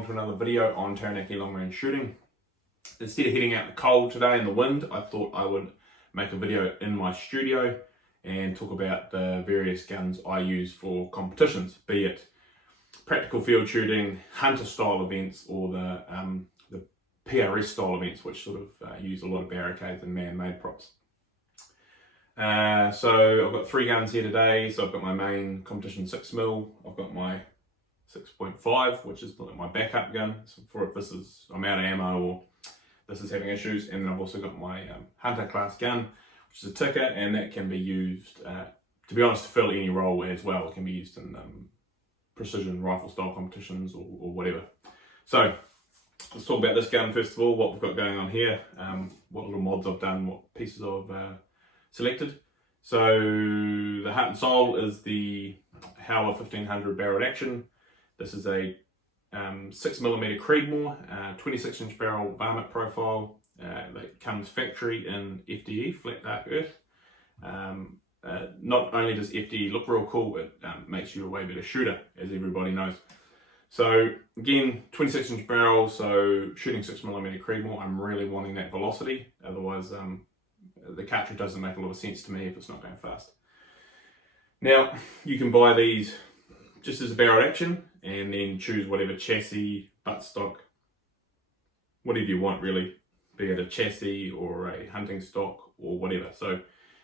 along to another video on Taranaki long range shooting. Instead of heading out in the cold today in the wind, I thought I would make a video in my studio and talk about the various guns I use for competitions, be it practical field shooting, hunter style events, or the PRS style events, which sort of use a lot of barricades and man-made props. So I've got three guns here today. So I've got my main competition 6mm, I've got my 6.5, which is my backup gun, so for if this is, I'm out of ammo or this is having issues, and then I've also got my hunter class gun, which is a ticker, and that can be used, to be honest, to fill any role as well. It can be used in precision rifle style competitions or whatever. So let's talk about this gun first of all, what we've got going on here, what little mods I've done, what pieces I've selected. So the heart and soul is the Howler 1500 barreled action. This is a 6mm Creedmoor, 26-inch barrel varmint profile that comes factory in FDE, flat dark earth. Not only does FDE look real cool, it makes you a way better shooter, as everybody knows. So again, 26-inch barrel, so shooting 6mm Creedmoor, I'm really wanting that velocity, otherwise the cartridge doesn't make a lot of sense to me if it's not going fast. Now, you can buy these just as a barrel action and then choose whatever chassis, buttstock, whatever you want really, be it a chassis or a hunting stock or whatever. So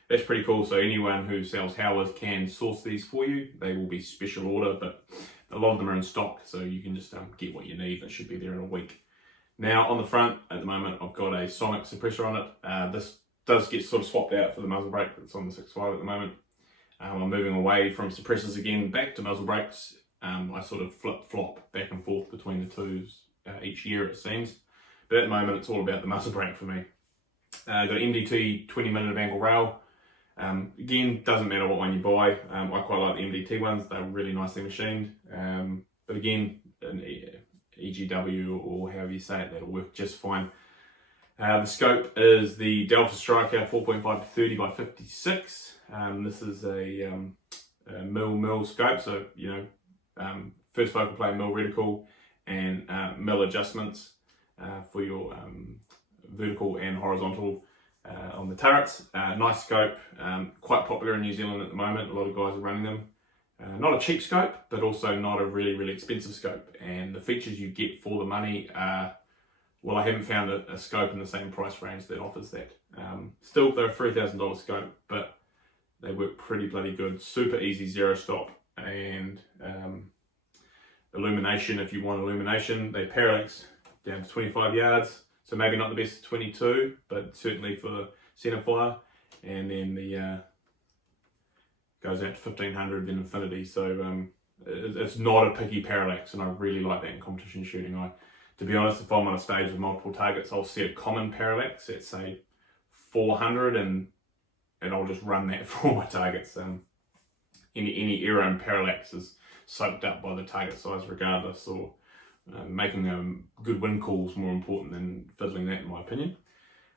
that's pretty cool. So anyone who sells Howlers can source these for you. They will be special order, but a lot of them are in stock, so you can just get what you need. It should be there in a week. Now on the front, at the moment, I've got a sonic suppressor on it. This does get sort of swapped out for the muzzle brake that's on the 6.5 at the moment. I'm moving away from suppressors again back to muzzle brakes. I sort of flip-flop back and forth between the two each year, it seems. But at the moment, it's all about the muzzle brake for me. I've got an MDT 20mm angle rail. Again, doesn't matter what one you buy. I quite like the MDT ones. They're really nicely machined. But again, an EGW or however you say it, that'll work just fine. The scope is the Delta Striker 4.5 to 30 by 56. This is a mil scope, so you know, first focal plane mil reticle and mil adjustments for your vertical and horizontal on the turrets. Nice scope, quite popular in New Zealand at the moment. A lot of guys are running them. Not a cheap scope, but also not a really expensive scope. And the features you get for the money are, well, I haven't found a scope in the same price range that offers that. Still, they're a $3,000 scope, but they work pretty bloody good. Super easy zero stop, and illumination, if you want illumination. They parallax down to 25 yards, so maybe not the best 22, but certainly for center fire. And then the goes out to 1500, then infinity. So it's not a picky parallax, and I really like that in competition shooting. To be honest, if I'm on a stage with multiple targets, I'll set a common parallax at say 400, and I'll just run that for all my targets. Any error in parallax is soaked up by the target size regardless, or making good wind calls more important than fiddling that, in my opinion.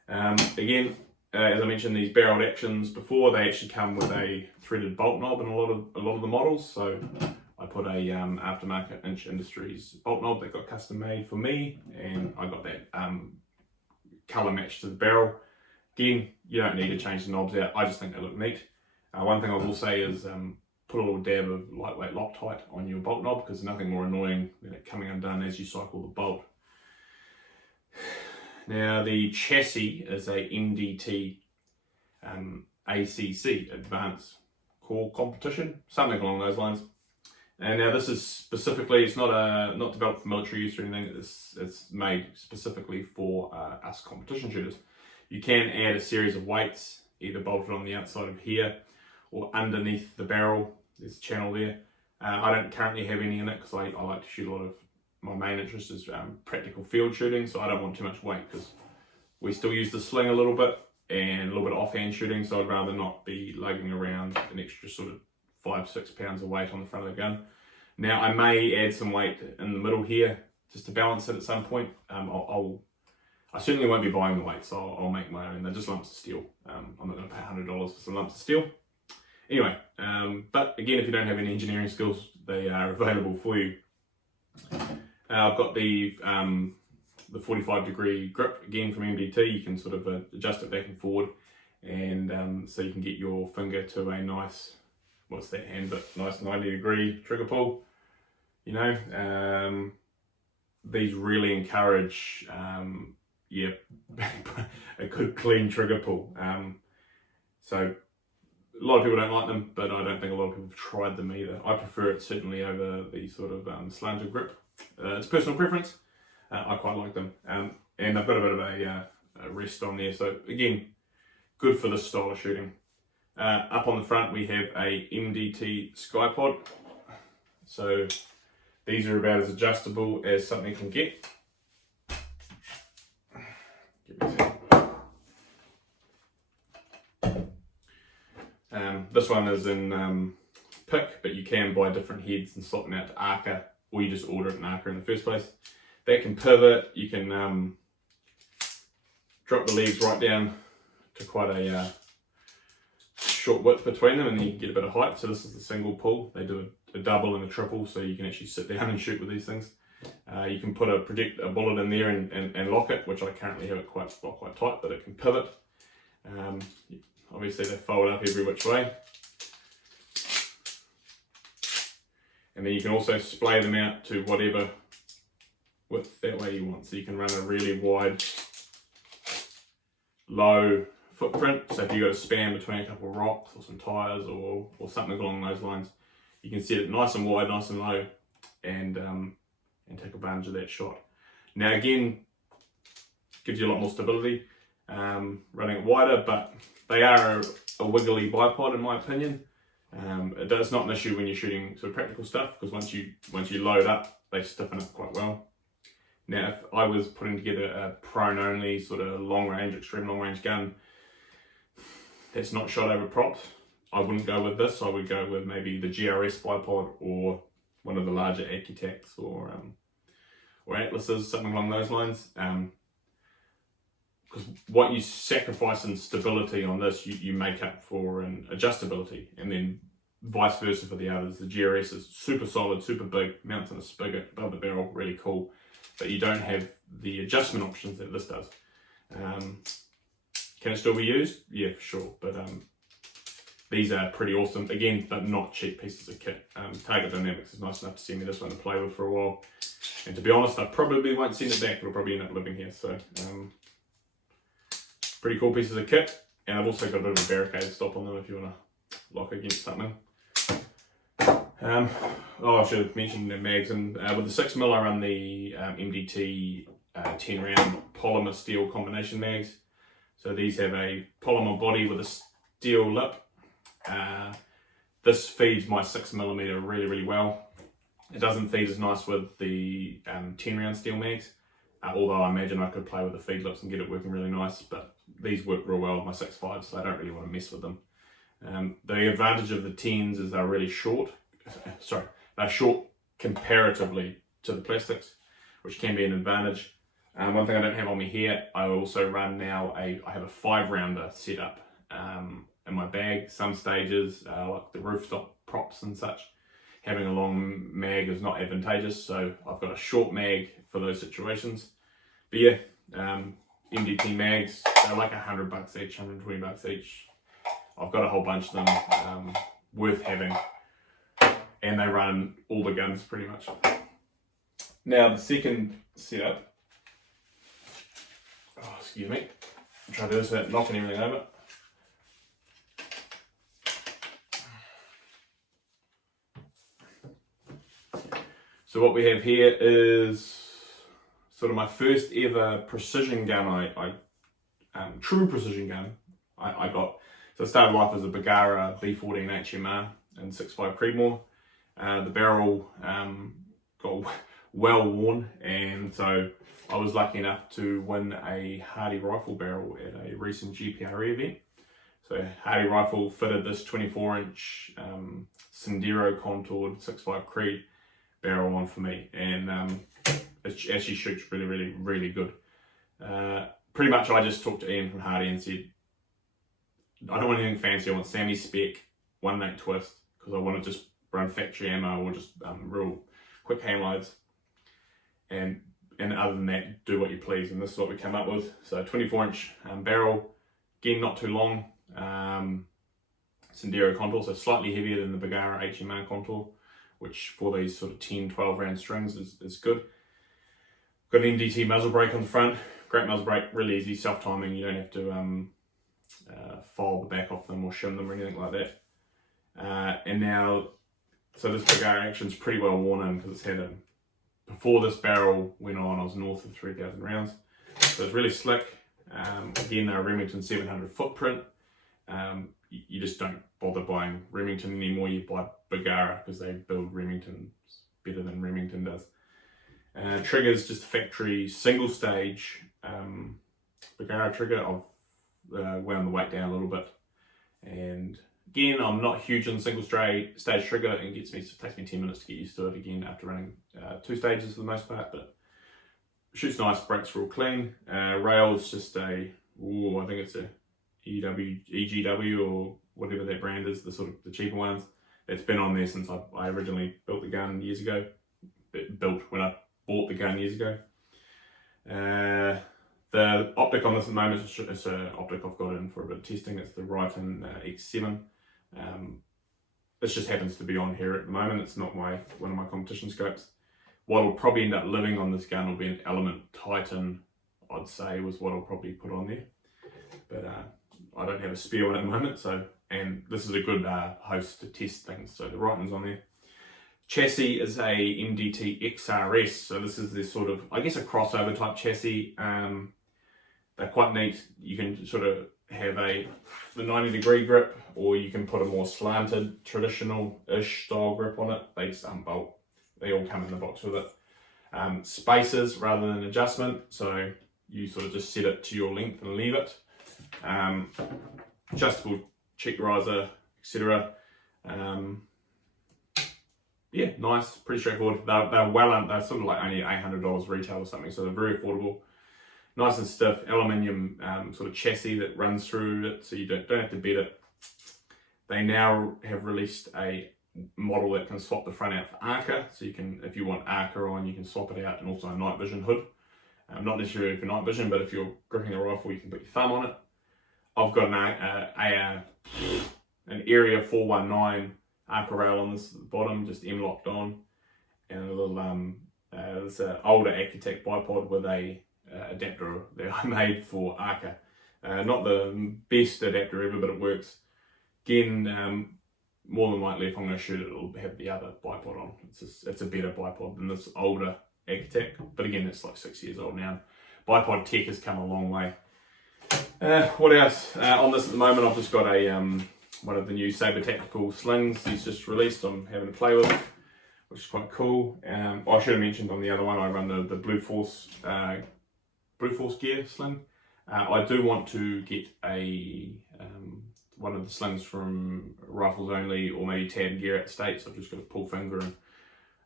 Again, as I mentioned, these barreled actions before, they actually come with a threaded bolt knob in a lot of the models. So I put a aftermarket Inch Industries bolt knob that got custom made for me, and I got that colour matched to the barrel. Again, you don't need to change the knobs out. I just think they look neat. One thing I will say is put a little dab of lightweight Loctite on your bolt knob, because there's nothing more annoying than it coming undone as you cycle the bolt. Now the chassis is a MDT ACC, Advanced Core Competition, something along those lines. And now this is specifically, it's not developed for military use or anything. It's made specifically for us competition shooters. You can add a series of weights, either bolted on the outside of here or underneath the barrel. There's a channel there. I don't currently have any in it because I like to shoot a lot of, my main interest is practical field shooting, so I don't want too much weight because we still use the sling a little bit and a little bit of offhand shooting, so I'd rather not be lugging around an extra sort of 5-6 pounds of weight on the front of the gun. Now I may add some weight in the middle here just to balance it at some point. I certainly won't be buying the weights, so I'll make my own. They're just lumps of steel. I'm not going to pay $100 for some lumps of steel. Anyway, but again, if you don't have any engineering skills, they are available for you. I've got the 45-degree grip again from MDT. You can sort of adjust it back and forward, and so you can get your finger to a nice, what's that hand bit, nice 90-degree trigger pull. You know, these really encourage, yeah, a good clean trigger pull. So a lot of people don't like them, but I don't think a lot of people have tried them either. I prefer it certainly over the sort of slanted grip. It's personal preference. I quite like them. And I've got a bit of a rest on there. So again, good for this style of shooting. Up on the front, we have a MDT Skypod. So these are about as adjustable as something can get. Give me a second. This one is in pick, but you can buy different heads and swap them out to Arca, or you just order it in Arca in the first place. That can pivot. You can drop the legs right down to quite a short width between them, and then you can get a bit of height. So this is the single pull. They do a double and a triple, so you can actually sit down and shoot with these things. You can put a bullet in there and lock it, which I currently have it not quite tight, but it can pivot. Obviously they fold up every which way. And then you can also splay them out to whatever width that way you want. So you can run a really wide, low footprint. So if you've got a span between a couple of rocks or some tyres or something along those lines, you can set it nice and wide, nice and low, and take advantage of that shot. Now again, gives you a lot more stability running it wider, but they are a wiggly bipod in my opinion. It's not an issue when you're shooting sort of practical stuff, because once you load up, they stiffen up quite well. Now, if I was putting together a prone only sort of long range, extreme long range gun that's not shot over props, I wouldn't go with this. I would go with maybe the GRS bipod or one of the larger Accutacs or Atlases, something along those lines. Because what you sacrifice in stability on this, you make up for in adjustability, and then vice versa for the others. The GRS is super solid, super big, mounts in a spigot above the barrel, really cool, but you don't have the adjustment options that this does. Can it still be used? Yeah, for sure, but these are pretty awesome, again, but not cheap pieces of kit. Target Dynamics is nice enough to send me this one to play with for a while, and to be honest, I probably won't send it back. It'll probably end up living here, so pretty cool pieces of kit. And I've also got a bit of a barricade stop on them if you want to lock against something. I should have mentioned the mags, and with the 6mm I run the MDT 10 round polymer steel combination mags. So these have a polymer body with a steel lip. This feeds my 6mm really, really well. It doesn't feed as nice with the 10 round steel mags, although I imagine I could play with the feed lips and get it working really nice, but these work real well with my 6.5, so I don't really want to mess with them. The advantage of the 10s is they're really short. Sorry, they're short comparatively to the plastics, which can be an advantage. One thing I don't have on me here, I also run now I have a 5-rounder set up in my bag. Some stages, like the rooftop props and such, having a long mag is not advantageous, so I've got a short mag for those situations. But yeah, MDT mags, they're like $100 each, $120 each. I've got a whole bunch of them, worth having, and they run all the guns pretty much. Now the second setup, excuse me, I'll try to do this without knocking everything over. So what we have here is sort of my first ever precision gun. True precision gun I got. So I started life as a Bergara B14 HMR and 6.5 Creedmoor. The barrel got well worn, and so I was lucky enough to win a Hardy rifle barrel at a recent GPRE event. So Hardy rifle fitted this 24-inch Sendero contoured 6.5 Creed barrel on for me, and it actually shoots really, really, really good. Pretty much I just talked to Ian from Hardy and said, I don't want anything fancy, I want Sammy spec, 1-8 twist, because I want to just run factory ammo or just real quick hand loads. and other than that, do what you please. And this is what we came up with. So 24-inch barrel, again not too long. Sendero contour, so slightly heavier than the Bergara HMR contour, which for these sort of 10, 12 round strings is good. Got an MDT muzzle brake on the front, great muzzle brake, really easy, self-timing, you don't have to file the back off them or shim them or anything like that. And now, so this Bergara action's pretty well worn in because it's had before this barrel went on, I was north of 3,000 rounds. So it's really slick. Again, Remington 700 footprint. You just don't bother buying Remington anymore, you buy Bergara because they build Remington better than Remington does. Triggers, just a factory single stage Bergara trigger. I've wound the weight down a little bit. And again, I'm not huge on single stage trigger. It takes me 10 minutes to get used to it again after running 2 stages for the most part, but shoots nice, brakes real clean. Rail is just I think it's a EGW or whatever that brand is, the sort of the cheaper ones. It's been on there since I originally built the gun years ago. Built when I bought the gun years ago. The optic on this at the moment is an optic I've got in for a bit of testing. It's the Riten X7. This just happens to be on here at the moment. It's not one of my competition scopes. What will probably end up living on this gun will be an Element Titan, I'd say, was what I'll probably put on there. But I don't have a spare one at the moment, and this is a good host to test things. So the Riten's on there. Chassis is a MDT XRS, so this is this sort of, I guess, a crossover type chassis. They're quite neat. You can sort of have the 90-degree grip, or you can put a more slanted, traditional-ish style grip on it. They just unbolt. They all come in the box with it. Spacers rather than adjustment, so you sort of just set it to your length and leave it. Adjustable cheek riser, etc. Yeah, nice, pretty straightforward. They're sort of like only $800 retail or something, so they're very affordable. Nice and stiff, aluminium sort of chassis that runs through it, so you don't have to bed it. They now have released a model that can swap the front out for Arca, so you can, if you want Arca on, you can swap it out, and also a night vision hood. Not necessarily for night vision, but if you're gripping a rifle, you can put your thumb on it. I've got an Area 419 Arca rail on this bottom, just M-locked on, and a little this older Accutech bipod with a adapter that I made for Arca. Not the best adapter ever, but it works. Again, more than likely if I'm going to shoot it, it'll have the other bipod on. It's a better bipod than this older Accutech, but again, it's like 6 years old now. Bipod tech has come a long way. What else? On this at the moment, I've just got one of the new Sabre Tactical slings he's just released. I'm having to play with it, which is quite cool. I should have mentioned on the other one, I run the Blue Force gear sling. I do want to get one of the slings from Rifles Only or maybe Tab Gear at the States. I've just got a pull finger,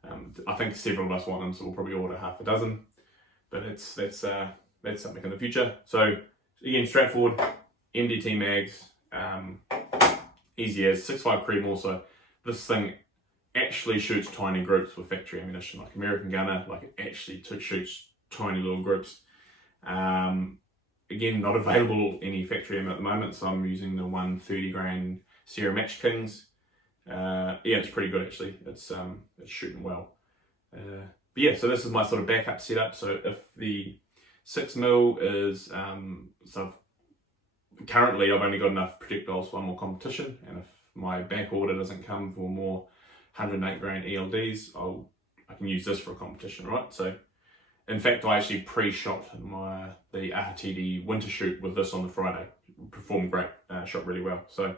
and I think several of us want them, so we'll probably order half a dozen. But that's something in the future. So again, straightforward, MDT mags, easy as 6.5 Creedmoor. So this thing actually shoots tiny groups with factory ammunition, like American Gunner. Like it actually shoots tiny little groups. Again, not available any factory ammo at the moment, so I'm using the 130 grain Sierra Match Kings. Yeah, it's pretty good actually. It's shooting well. But yeah, so this is my sort of backup setup. So if the 6mm is currently I've only got enough projectiles for one more competition, and if my back order doesn't come for more 108 grain ELDs, I can use this for a competition, right? So in fact, I actually pre-shot the RTD winter shoot with this on the Friday. Performed great, shot really well. So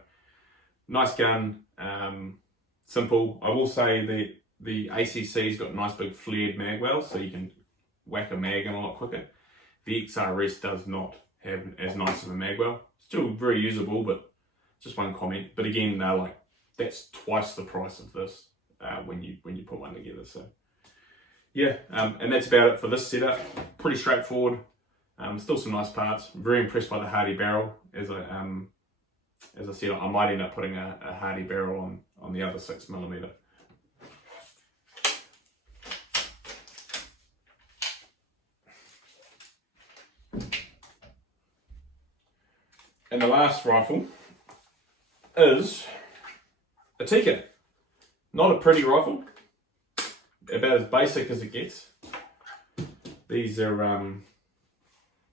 nice gun, simple. I will say the ACC's got nice big flared mag wells, so you can whack a mag in a lot quicker. The XRS does not have as nice of a mag well. Still very usable, but just one comment. But again, that's twice the price of this when you put one together. So yeah, and that's about it for this setup. Pretty straightforward. Still some nice parts. I'm very impressed by the Hardy barrel. As I said, I might end up putting a Hardy barrel on the other 6mm. And the last rifle is a Tikka. Not a pretty rifle, about as basic as it gets. These are,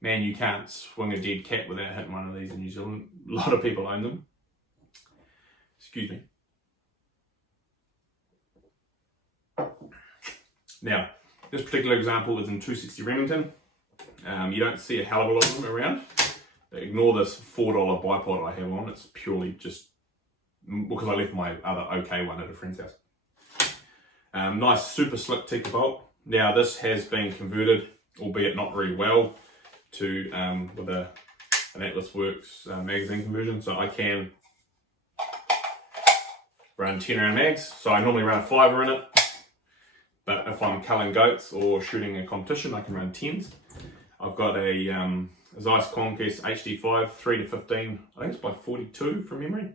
man, you can't swing a dead cat without hitting one of these in New Zealand. A lot of people own them. Excuse me. Now, this particular example is in 260 Remington. You don't see a hell of a lot of them around. Ignore this $4 bipod I have on. It's purely just because I left my other OK one at a friend's house. Nice super slick Tikka bolt. Now this has been converted, albeit not very well, to with an Atlas Works magazine conversion. So I can run 10 round mags. So I normally run a 5er in it. But if I'm culling goats or shooting a competition, I can run 10s. I've got a Zeiss Conquest HD5 3-15, I think it's by 42 from memory.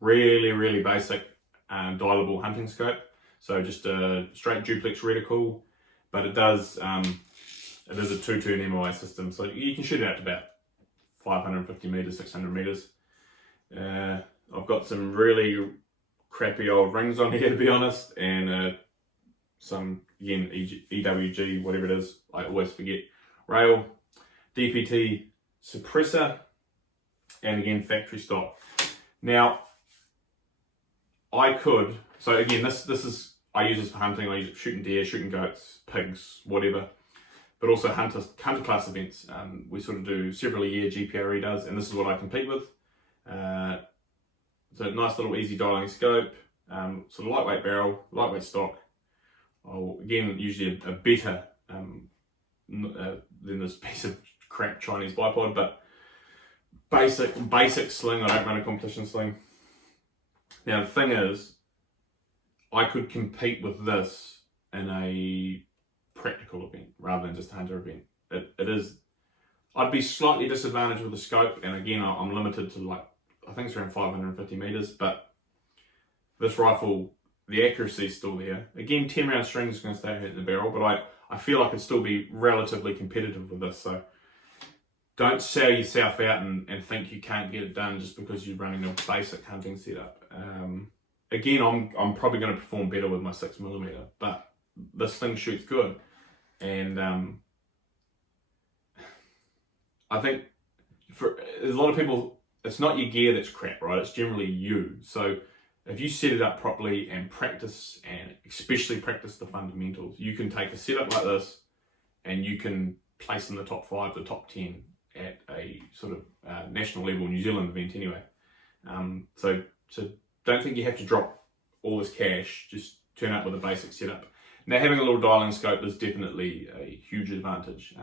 Really, really basic dialable hunting scope. So just a straight duplex reticle, but it is a 2-turn MOI system. So you can shoot it out to about 550 meters, 600 meters. I've got some really crappy old rings on here, to be honest, and some, again, EWG, whatever it is, I always forget, rail, DPT suppressor, and again, factory stock. Now, I could, so again, this is, I use this for hunting, I use it for shooting deer, shooting goats, pigs, whatever, but also hunter class events. We sort of do several a year, GPRE does, and this is what I compete with. So nice little easy dialing scope, sort of lightweight barrel, lightweight stock. Again, usually a better than this piece of crap Chinese bipod, but basic sling. I don't run a competition sling. Now the thing is, I could compete with this in a practical event rather than just a hunter event. It is, I'd be slightly disadvantaged with the scope, and again, I'm limited to like, I think it's around 550 meters, but this rifle, the accuracy is still there. Again, 10 round string is going to stay in the barrel, but I feel I could still be relatively competitive with this. So don't sell yourself out and think you can't get it done just because you're running a basic hunting setup. Again, I'm probably going to perform better with my 6mm, but this thing shoots good. And I think there's a lot of people, it's not your gear that's crap, right? It's generally you. So if you set it up properly and practice, and especially practice the fundamentals, you can take a setup like this and you can place in the top 5, the top 10 at a sort of national level New Zealand event anyway. So don't think you have to drop all this cash, just turn up with a basic setup. Now having a little dialing scope is definitely a huge advantage.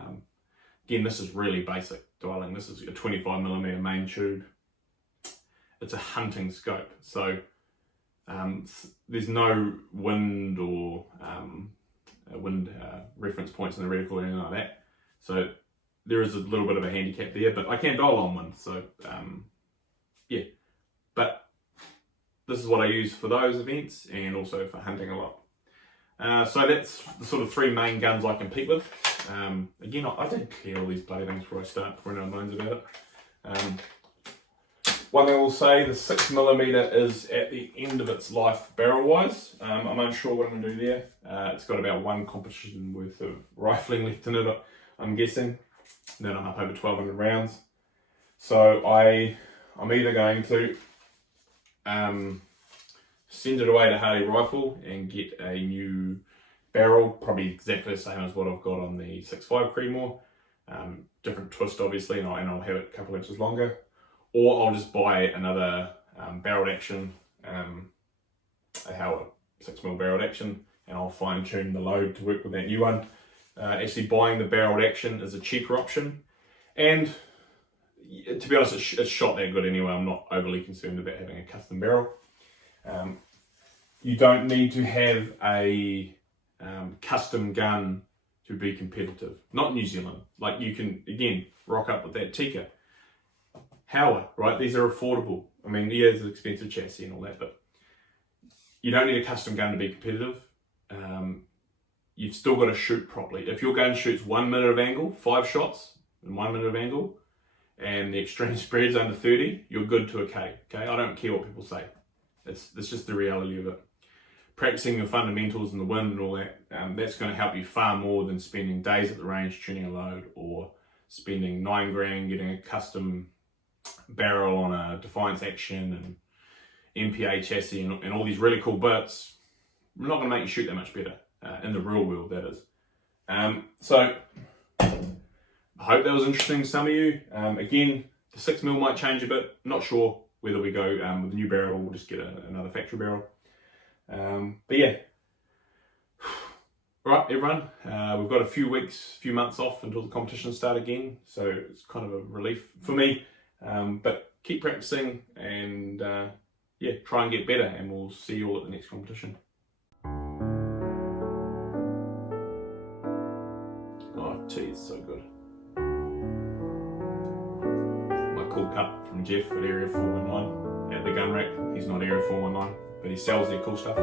Again, this is really basic dialing. This is a 25mm main tube. It's a hunting scope, so there's no wind or wind reference points in the reticle or anything like that. So there is a little bit of a handicap there, but I can dial on wind. So yeah, but this is what I use for those events and also for hunting a lot. So that's the sort of 3 main guns I compete with. Again, I did clear all these bloody things before I start pouring out minds about it. One thing I will say, the 6mm is at the end of its life barrel-wise. I'm unsure what I'm going to do there. It's got about 1 competition worth of rifling left in it, I'm guessing. And then I'm up over 1,200 rounds. So I'm either going to send it away to Hardy Rifle and get a new barrel, probably exactly the same as what I've got on the 6.5 Creedmoor. Different twist obviously, and I'll have it a couple inches longer. Or I'll just buy another barreled action, a Howard 6mm barreled action, and I'll fine tune the load to work with that new one. Actually buying the barreled action is a cheaper option, and to be honest, it's shot that good anyway. I'm not overly concerned about having a custom barrel. You don't need to have a custom gun to be competitive. Not in New Zealand. Like, you can, again, rock up with that Tikka. Howard, right? These are affordable. I mean, yeah, it's an expensive chassis and all that, but you don't need a custom gun to be competitive. You've still got to shoot properly. If your gun shoots 1 minute of angle, 5 shots in 1 minute of angle, and the extreme spread's under 30, you're good to a K. Okay, I don't care what people say. It's just the reality of it. Practicing your fundamentals and the wind and all that, that's going to help you far more than spending days at the range tuning a load, or spending $9 getting a custom barrel on a Defiance Action and MPA chassis and all these really cool bits. I'm not going to make you shoot that much better in the real world, that is. So I hope that was interesting to some of you. Again, the 6mm might change a bit. Not sure whether we go with the new barrel or we'll just get another factory barrel. But yeah. Right, everyone. We've got a few months off until the competitions start again. So it's kind of a relief for me. But keep practicing and yeah, try and get better, and we'll see you all at the next competition. Oh, tea is so good. My cool cup from Jeff at Area 419 at the gun rack. He's not Area 419, but he sells their cool stuff.